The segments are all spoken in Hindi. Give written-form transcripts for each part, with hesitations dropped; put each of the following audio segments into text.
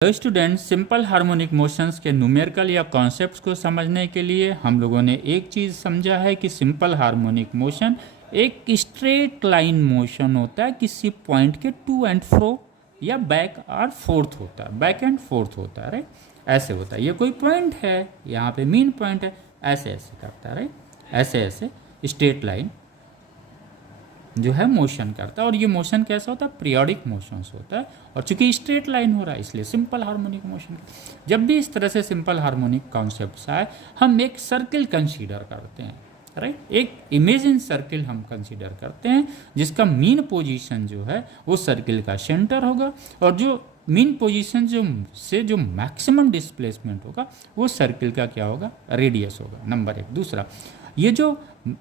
Hello students, simple harmonic motions के न्यूमेरिकल या कॉन्सेप्ट्स को समझने के लिए हम लोगों ने एक चीज़ समझा है कि सिंपल हार्मोनिक मोशन एक स्ट्रेट लाइन मोशन होता है किसी पॉइंट के टू एंड फ्रो या बैक और फोर्थ होता है, बैक एंड फोर्थ होता है, राइट। ऐसे होता है, ये कोई पॉइंट है, यहाँ पे मेन पॉइंट है, ऐसे ऐसे करता है, राइट। ऐसे ऐसे स्ट्रेट लाइन जो है मोशन करता है। और ये मोशन कैसा होता है? पीरियोडिक मोशंस होता है। और चूंकि स्ट्रेट लाइन हो रहा है इसलिए सिंपल हार्मोनिक मोशन। जब भी इस तरह से सिंपल हार्मोनिक कॉन्सेप्ट्स आए, हम एक सर्किल कंसीडर करते हैं, राइट। एक इमेजिन सर्किल हम कंसीडर करते हैं जिसका मीन पोजीशन जो है वो सर्किल का सेंटर होगा, और जो मीन पोजीशन जो मैक्सिमम डिस्प्लेसमेंट होगा वो सर्किल का क्या होगा? रेडियस होगा, नंबर एक। दूसरा, ये जो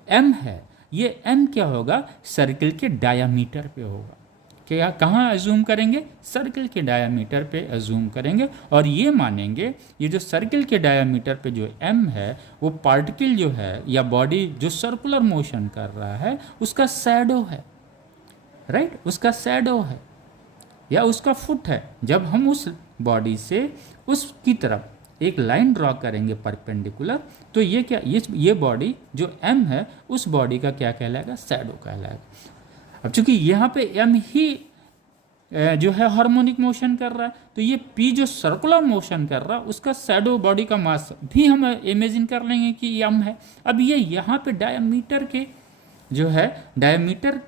एम है, ये एम क्या होगा? सर्किल के डायामीटर पे होगा। क्या कहाँ अज्यूम करेंगे? सर्किल के डायामीटर पे अज्यूम करेंगे, और ये मानेंगे ये जो सर्किल के डायामीटर पे जो एम है वो पार्टिकल जो है या बॉडी जो सर्कुलर मोशन कर रहा है उसका शैडो है, राइट। उसका शैडो है या उसका फुट है। जब हम उस बॉडी से उसकी तरफ एक लाइन ड्रॉ करेंगे परपेंडिकुलर, तो ये क्या, ये बॉडी जो एम है उस बॉडी का क्या कहलाएगा? शैडो कहलाएगा। अब चूंकि यहाँ पे एम ही जो है हार्मोनिक मोशन कर रहा है, तो ये पी जो सर्कुलर मोशन कर रहा है उसका शैडो बॉडी का मास भी हम इमेजिन कर लेंगे कि एम है। अब ये यहाँ पे डायमीटर के जो है, डायमीटर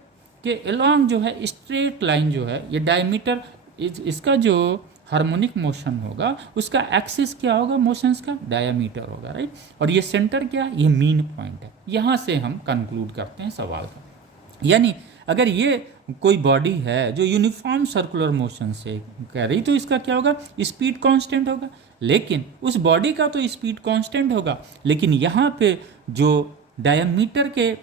के अलोंग जो है स्ट्रेट लाइन जो है, ये डायमीटर इसका जो हार्मोनिक मोशन होगा उसका एक्सिस क्या होगा? मोशंस का डायमीटर होगा, राइट। और ये सेंटर क्या है? ये मीन पॉइंट है। यहाँ से हम कंक्लूड करते हैं सवाल का। यानी अगर ये कोई बॉडी है जो यूनिफॉर्म सर्कुलर मोशन से कर रही, तो इसका क्या होगा? स्पीड कांस्टेंट होगा। लेकिन उस बॉडी का तो स्पीड कांस्टेंट होगा, लेकिन यहाँ पे जो डायमीटर के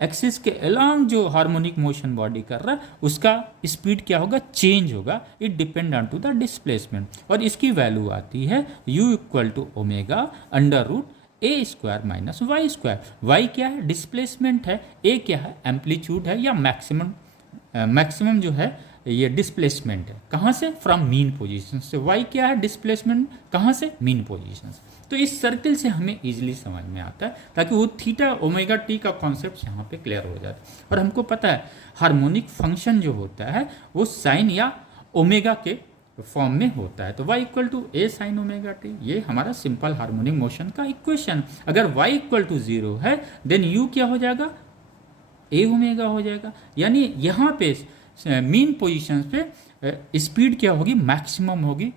एक्सिस के अलोंग जो हार्मोनिक मोशन बॉडी कर रहा है उसका स्पीड क्या होगा? चेंज होगा। It depend on to the displacement, और इसकी वैल्यू आती है u equal to omega under root a square minus y square. Y क्या है? डिस्प्लेसमेंट है। ए क्या है? एम्पलीट्यूड है या मैक्सिमम जो है ये डिस्प्लेसमेंट है। कहाँ से? फ्रॉम मीन पोजीशन से। वाई क्या है? डिस्प्लेसमेंट। कहाँ से? मीन पोजीशन से। तो इस सर्किल से हमें इजीली समझ में आता है, ताकि वो थीटा ओमेगा टी का कॉन्सेप्ट यहाँ पे क्लियर हो जाता है। और हमको पता है हार्मोनिक फंक्शन जो होता है वो साइन या ओमेगा के फॉर्म में होता है। तो y equal to a sine omega t, ये हमारा सिंपल हार्मोनिक मोशन का इक्वेशन। अगर y इक्वल टू 0 है देन u क्या हो जाएगा? ए ओमेगा हो जाएगा। यानी यहाँ पे मीन पोजीशन पे स्पीड क्या होगी? मैक्सिमम होगी।